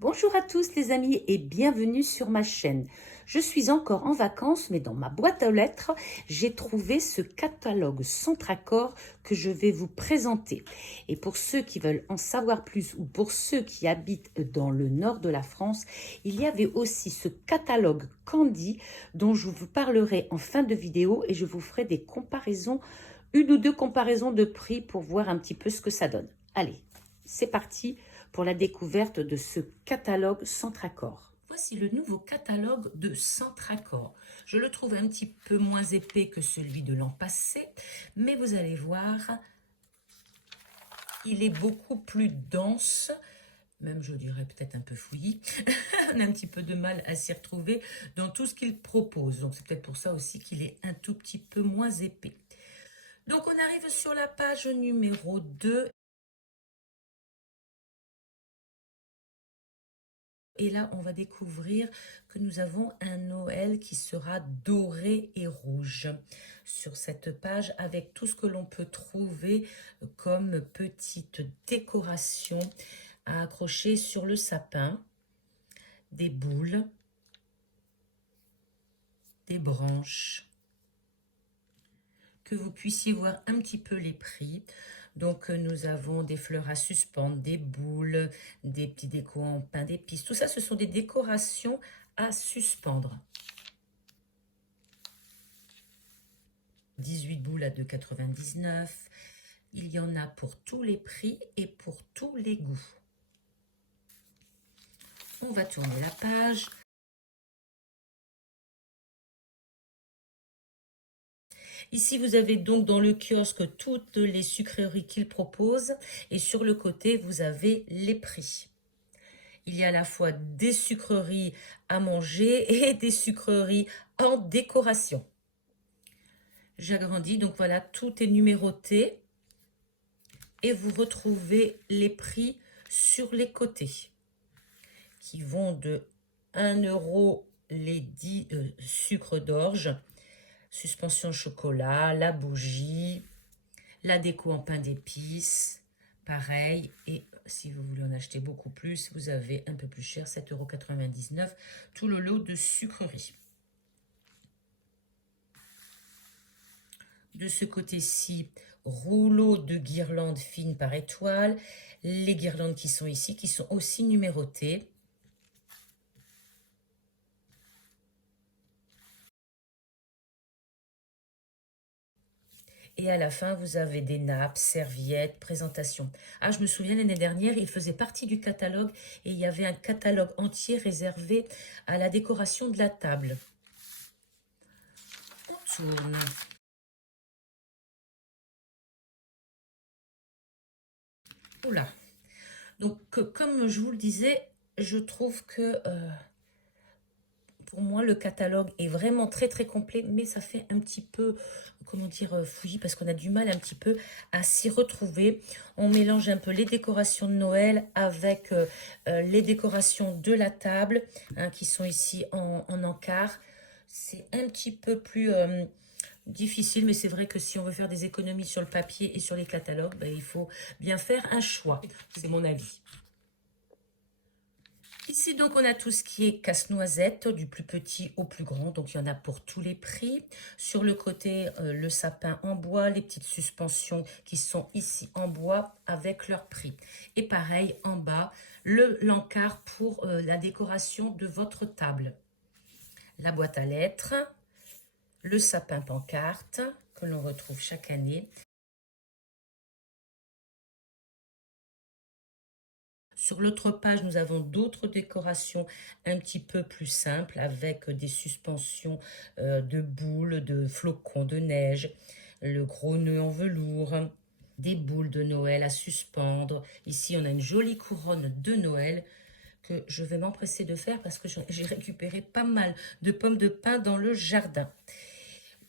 Bonjour à tous les amis et bienvenue sur ma chaîne. Je suis encore en vacances mais dans ma boîte aux lettres, j'ai trouvé ce catalogue Centracor que je vais vous présenter. Et pour ceux qui veulent en savoir plus ou pour ceux qui habitent dans le nord de la France, il y avait aussi ce catalogue Candy dont je vous parlerai en fin de vidéo et je vous ferai des comparaisons, une ou deux comparaisons de prix pour voir un petit peu ce que ça donne. Allez, c'est parti pour la découverte de ce catalogue Centracor. Voici le nouveau catalogue de Centracor. Je le trouve un petit peu moins épais que celui de l'an passé, mais vous allez voir, il est beaucoup plus dense, même je dirais peut-être un peu fouillis. On a un petit peu de mal à s'y retrouver dans tout ce qu'il propose. Donc c'est peut-être pour ça aussi qu'il est un tout petit peu moins épais. Donc on arrive sur la page numéro 2. Et là, on va découvrir que nous avons un Noël qui sera doré et rouge sur cette page avec tout ce que l'on peut trouver comme petite décoration à accrocher sur le sapin. Des boules, des branches, que vous puissiez voir un petit peu les prix. Donc nous avons des fleurs à suspendre, des boules, des petits décos en pain d'épices. Tout ça, ce sont des décorations à suspendre. 18 boules à 2,99 €. Il y en a pour tous les prix et pour tous les goûts. On va tourner la page. Ici, vous avez donc dans le kiosque toutes les sucreries qu'il propose. Et sur le côté, vous avez les prix. Il y a à la fois des sucreries à manger et des sucreries en décoration. J'agrandis, donc voilà, tout est numéroté. Et vous retrouvez les prix sur les côtés, qui vont de 1 € les 10 sucres d'orge, suspension chocolat, la bougie, la déco en pain d'épices, pareil. Et si vous voulez en acheter beaucoup plus, vous avez un peu plus cher, 7,99 €, tout le lot de sucreries. De ce côté-ci, rouleau de guirlandes fines par étoile. Les guirlandes qui sont ici, qui sont aussi numérotées. Et à la fin, vous avez des nappes, serviettes, présentations. Ah, je me souviens, l'année dernière, il faisait partie du catalogue et il y avait un catalogue entier réservé à la décoration de la table. On tourne. Oula. Donc, comme je vous le disais, je trouve que pour moi, le catalogue est vraiment très très complet, mais ça fait un petit peu, comment dire, fouillis, parce qu'on a du mal un petit peu à s'y retrouver. On mélange un peu les décorations de Noël avec les décorations de la table, hein, qui sont ici en encart. C'est un petit peu plus difficile, mais c'est vrai que si on veut faire des économies sur le papier et sur les catalogues, ben, il faut bien faire un choix. C'est mon avis. Ici, donc, on a tout ce qui est casse-noisette, du plus petit au plus grand. Donc, il y en a pour tous les prix. Sur le côté, le sapin en bois, les petites suspensions qui sont ici en bois avec leur prix. Et pareil, en bas, l'encart pour la décoration de votre table. La boîte à lettres, le sapin pancarte que l'on retrouve chaque année. Sur l'autre page, nous avons d'autres décorations un petit peu plus simples avec des suspensions de boules, de flocons de neige, le gros nœud en velours, des boules de Noël à suspendre. Ici, on a une jolie couronne de Noël que je vais m'empresser de faire parce que j'ai récupéré pas mal de pommes de pin dans le jardin.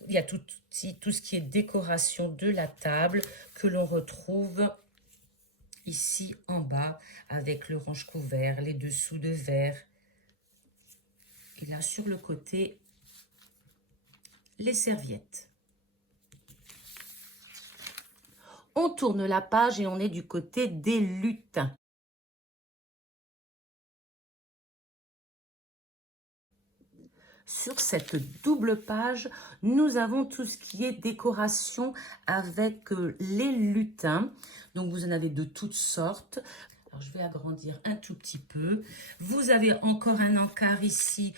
Il y a tout ce qui est décoration de la table que l'on retrouve ici en bas avec le range couvert, les dessous de verre. Et là sur le côté, les serviettes. On tourne la page et on est du côté des lutins. Sur cette double page, nous avons tout ce qui est décoration avec les lutins. Donc, vous en avez de toutes sortes. Alors, je vais agrandir un tout petit peu. Vous avez encore un encart ici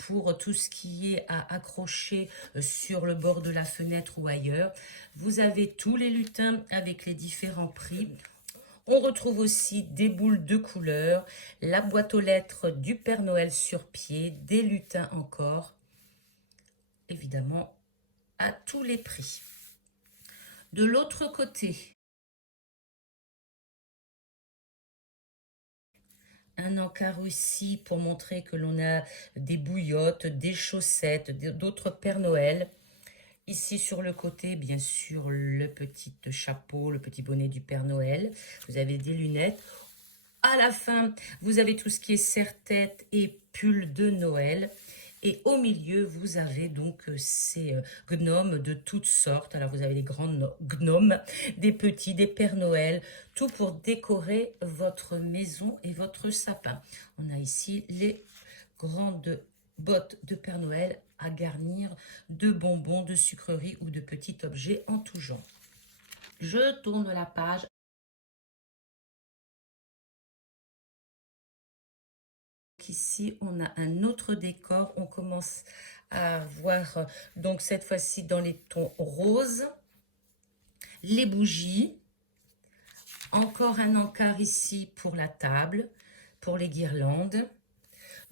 pour tout ce qui est à accrocher sur le bord de la fenêtre ou ailleurs. Vous avez tous les lutins avec les différents prix. On retrouve aussi des boules de couleurs, la boîte aux lettres du Père Noël sur pied, des lutins encore, évidemment à tous les prix. De l'autre côté, un encart aussi pour montrer que l'on a des bouillottes, des chaussettes, d'autres Père Noël. Ici sur le côté, bien sûr, le petit chapeau, le petit bonnet du Père Noël. Vous avez des lunettes. À la fin, vous avez tout ce qui est serre-tête et pull de Noël. Et au milieu, vous avez donc ces gnomes de toutes sortes. Alors, vous avez les grands gnomes, des petits, des Pères Noël, tout pour décorer votre maison et votre sapin. On a ici les grandes bottes de Père Noël à garnir de bonbons, de sucreries ou de petits objets en tout genre. Je tourne la page. Ici, on a un autre décor. On commence à voir, donc cette fois-ci, dans les tons roses, les bougies. Encore un encart ici pour la table, pour les guirlandes.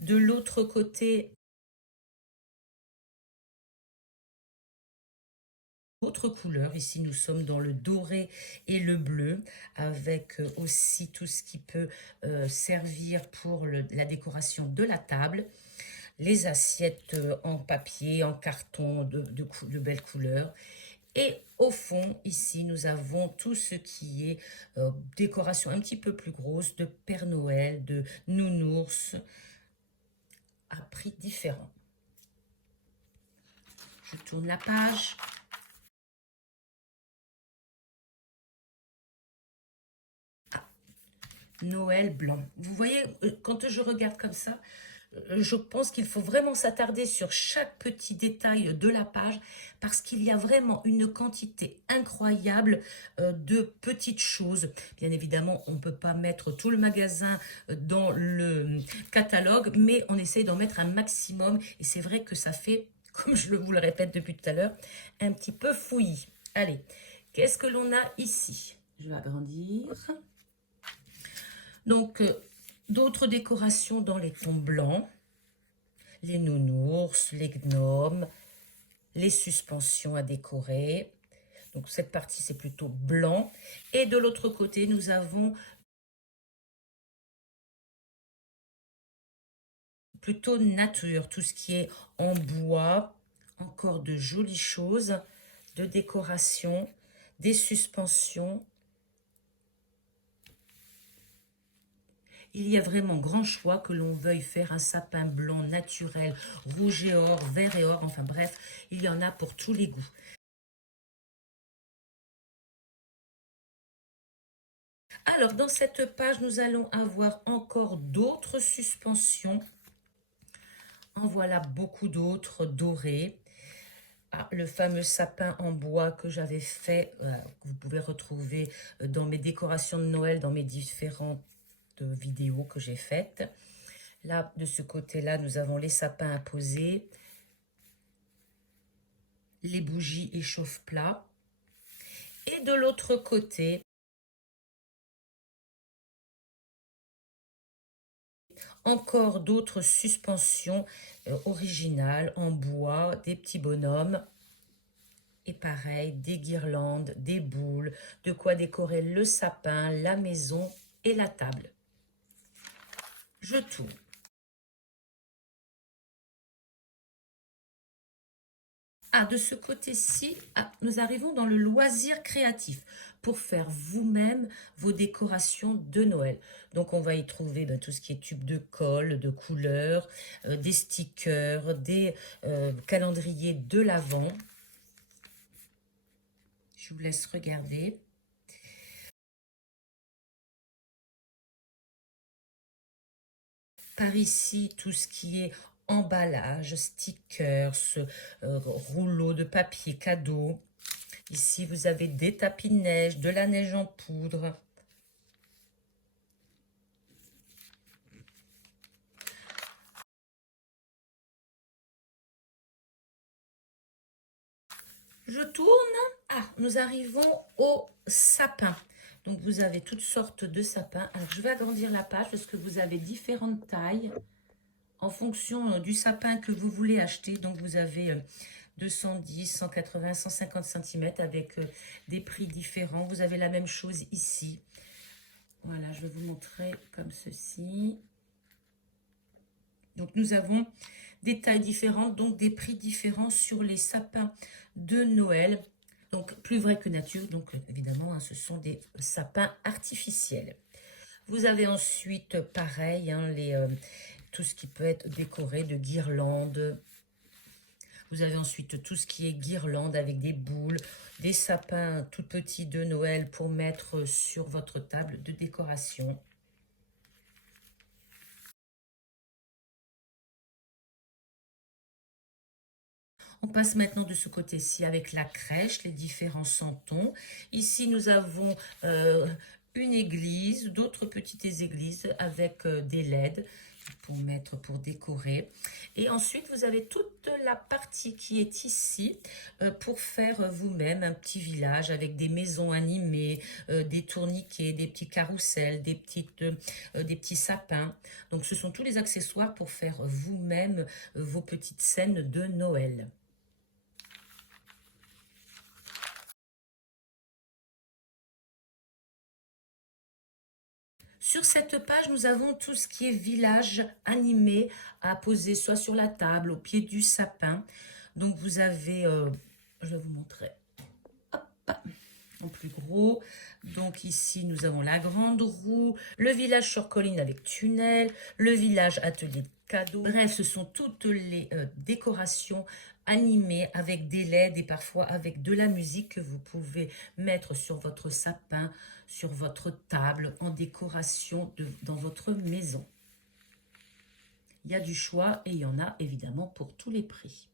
De l'autre côté, autre couleur. Ici, nous sommes dans le doré et le bleu, avec aussi tout ce qui peut servir pour la décoration de la table. Les assiettes en papier, en carton, de belles couleurs. Et au fond, ici, nous avons tout ce qui est décoration un petit peu plus grosse, de Père Noël, de nounours, à prix différents. Je tourne la page. Noël blanc. Vous voyez, quand je regarde comme ça, je pense qu'il faut vraiment s'attarder sur chaque petit détail de la page parce qu'il y a vraiment une quantité incroyable de petites choses. Bien évidemment, on ne peut pas mettre tout le magasin dans le catalogue, mais on essaye d'en mettre un maximum et c'est vrai que ça fait, comme je vous le répète depuis tout à l'heure, un petit peu fouillis. Allez, qu'est-ce que l'on a ici? Je vais agrandir. Donc, d'autres décorations dans les tons blancs, les nounours, les gnomes, les suspensions à décorer. Donc, cette partie, c'est plutôt blanc. Et de l'autre côté, nous avons plutôt nature, tout ce qui est en bois, encore de jolies choses, de décoration, des suspensions. Il y a vraiment grand choix que l'on veuille faire un sapin blanc naturel, rouge et or, vert et or, enfin bref, il y en a pour tous les goûts. Alors, dans cette page, nous allons avoir encore d'autres suspensions. En voilà beaucoup d'autres dorés. Ah, le fameux sapin en bois que j'avais fait, que vous pouvez retrouver dans mes décorations de Noël, dans mes différentes vidéos que j'ai faites. Là, de ce côté-là, nous avons les sapins à poser, les bougies et chauffe-plat. Et de l'autre côté, encore d'autres suspensions originales en bois, des petits bonhommes. Et pareil, des guirlandes, des boules, de quoi décorer le sapin, la maison et la table. Je tourne. Ah, de ce côté-ci, nous arrivons dans le loisir créatif pour faire vous-même vos décorations de Noël. Donc, on va y trouver tout ce qui est tube de colle, de couleurs, des stickers, des calendriers de l'Avent. Je vous laisse regarder. Par ici, tout ce qui est emballages, stickers, rouleaux de papier cadeau. Ici, vous avez des tapis de neige, de la neige en poudre. Je tourne. Ah, nous arrivons au sapin. Donc, vous avez toutes sortes de sapins. Alors, je vais agrandir la page parce que vous avez différentes tailles en fonction du sapin que vous voulez acheter. Donc, vous avez 210, 180, 150 cm avec des prix différents. Vous avez la même chose ici. Voilà, je vais vous montrer comme ceci. Donc, nous avons des tailles différentes, donc des prix différents sur les sapins de Noël. Donc, plus vrai que nature. Donc, évidemment, hein, ce sont des sapins artificiels. Vous avez ensuite, pareil, hein, tout ce qui peut être décoré de guirlandes. Vous avez ensuite tout ce qui est guirlande avec des boules, des sapins tout petits de Noël pour mettre sur votre table de décoration. On passe maintenant de ce côté-ci avec la crèche, les différents santons. Ici, nous avons une église, d'autres petites églises avec des LED pour mettre, pour décorer. Et ensuite, vous avez toute la partie qui est ici pour faire vous-même un petit village avec des maisons animées, des tourniquets, des petits carousels, des petits sapins. Donc, ce sont tous les accessoires pour faire vous-même vos petites scènes de Noël. Sur cette page, nous avons tout ce qui est village animé à poser soit sur la table, au pied du sapin. Donc, vous avez, je vais vous montrer, hop, en plus gros. Donc, ici, nous avons la grande roue, le village sur colline avec tunnel, le village atelier de cadeaux. Bref, ce sont toutes les décorations animées avec des LED et parfois avec de la musique que vous pouvez mettre sur votre sapin, sur votre table, en décoration dans votre maison. Il y a du choix et il y en a évidemment pour tous les prix.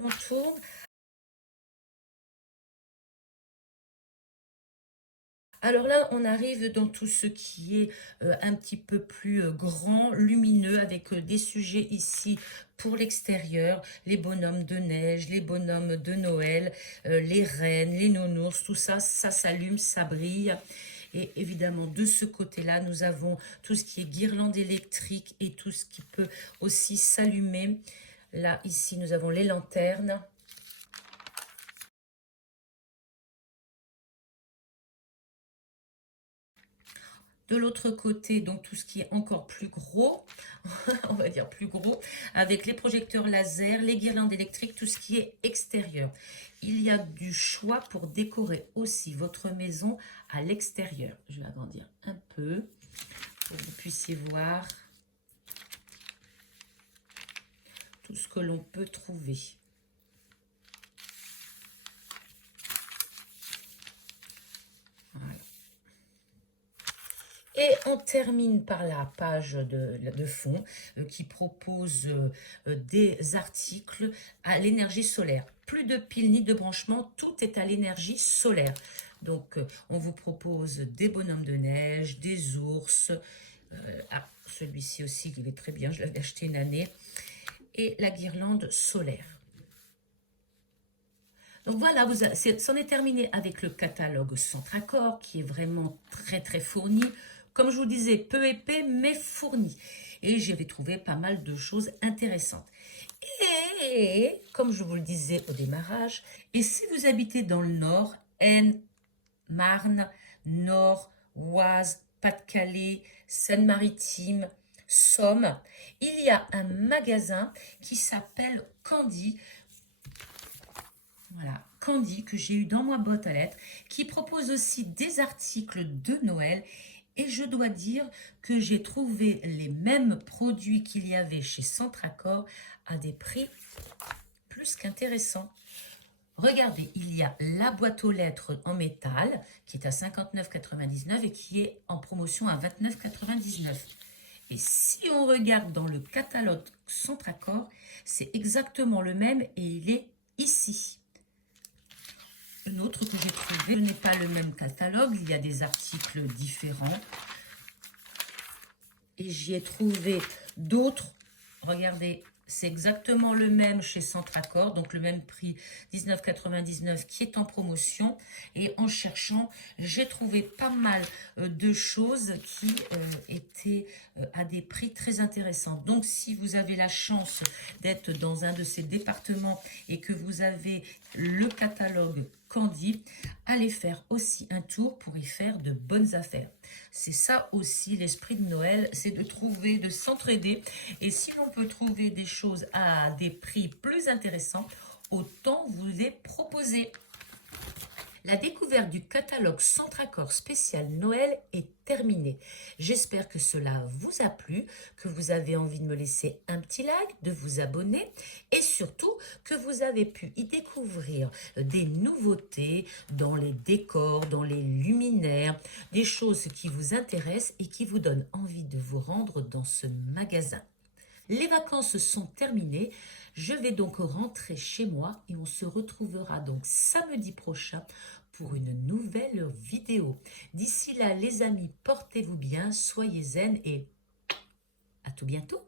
On tourne. Alors là, on arrive dans tout ce qui est un petit peu plus grand, lumineux, avec des sujets ici pour l'extérieur, les bonhommes de neige, les bonhommes de Noël, les reines, les nounours, tout ça, ça s'allume, ça brille. Et évidemment, de ce côté-là, nous avons tout ce qui est guirlande électrique et tout ce qui peut aussi s'allumer. Là, ici, nous avons les lanternes. De l'autre côté, donc tout ce qui est encore plus gros, on va dire plus gros, avec les projecteurs laser, les guirlandes électriques, tout ce qui est extérieur. Il y a du choix pour décorer aussi votre maison à l'extérieur. Je vais agrandir un peu pour que vous puissiez voir tout ce que l'on peut trouver. Voilà. Et on termine par la page de fond qui propose des articles à l'énergie solaire. Plus de piles ni de branchements, tout est à l'énergie solaire. Donc, on vous propose des bonhommes de neige, des ours. Celui-ci aussi, il est très bien, je l'avais acheté une année. Et la guirlande solaire. Donc voilà, c'en est terminé avec le catalogue Centracor qui est vraiment très très fourni. Comme je vous disais, peu épais mais fourni. Et j'avais trouvé pas mal de choses intéressantes. Et comme je vous le disais au démarrage, et si vous habitez dans le Nord, Aisne, Marne, Nord, Oise, Pas-de-Calais, Seine-Maritime, Somme, il y a un magasin qui s'appelle Candy. Voilà, Candy, que j'ai eu dans ma boîte à lettres, qui propose aussi des articles de Noël. Et je dois dire que j'ai trouvé les mêmes produits qu'il y avait chez Centracor à des prix plus qu'intéressants. Regardez, il y a la boîte aux lettres en métal qui est à 59,99 et qui est en promotion à 29,99. Et si on regarde dans le catalogue Centracor, c'est exactement le même et il est ici. Un autre que j'ai trouvé, ce n'est pas le même catalogue, il y a des articles différents. Et j'y ai trouvé d'autres. Regardez, c'est exactement le même chez Centracor, donc le même prix, 19,99 qui est en promotion. Et en cherchant, j'ai trouvé pas mal de choses qui étaient à des prix très intéressants. Donc si vous avez la chance d'être dans un de ces départements et que vous avez le catalogue Candy, allez faire aussi un tour pour y faire de bonnes affaires. C'est ça aussi l'esprit de Noël, c'est de trouver, de s'entraider. Et si l'on peut trouver des choses à des prix plus intéressants, autant vous les proposer. La découverte du catalogue Centracor spécial Noël est terminée. J'espère que cela vous a plu, que vous avez envie de me laisser un petit like, de vous abonner et surtout que vous avez pu y découvrir des nouveautés dans les décors, dans les luminaires, des choses qui vous intéressent et qui vous donnent envie de vous rendre dans ce magasin. Les vacances sont terminées, je vais donc rentrer chez moi et on se retrouvera donc samedi prochain pour une nouvelle vidéo. D'ici là les amis, portez-vous bien, soyez zen et à tout bientôt.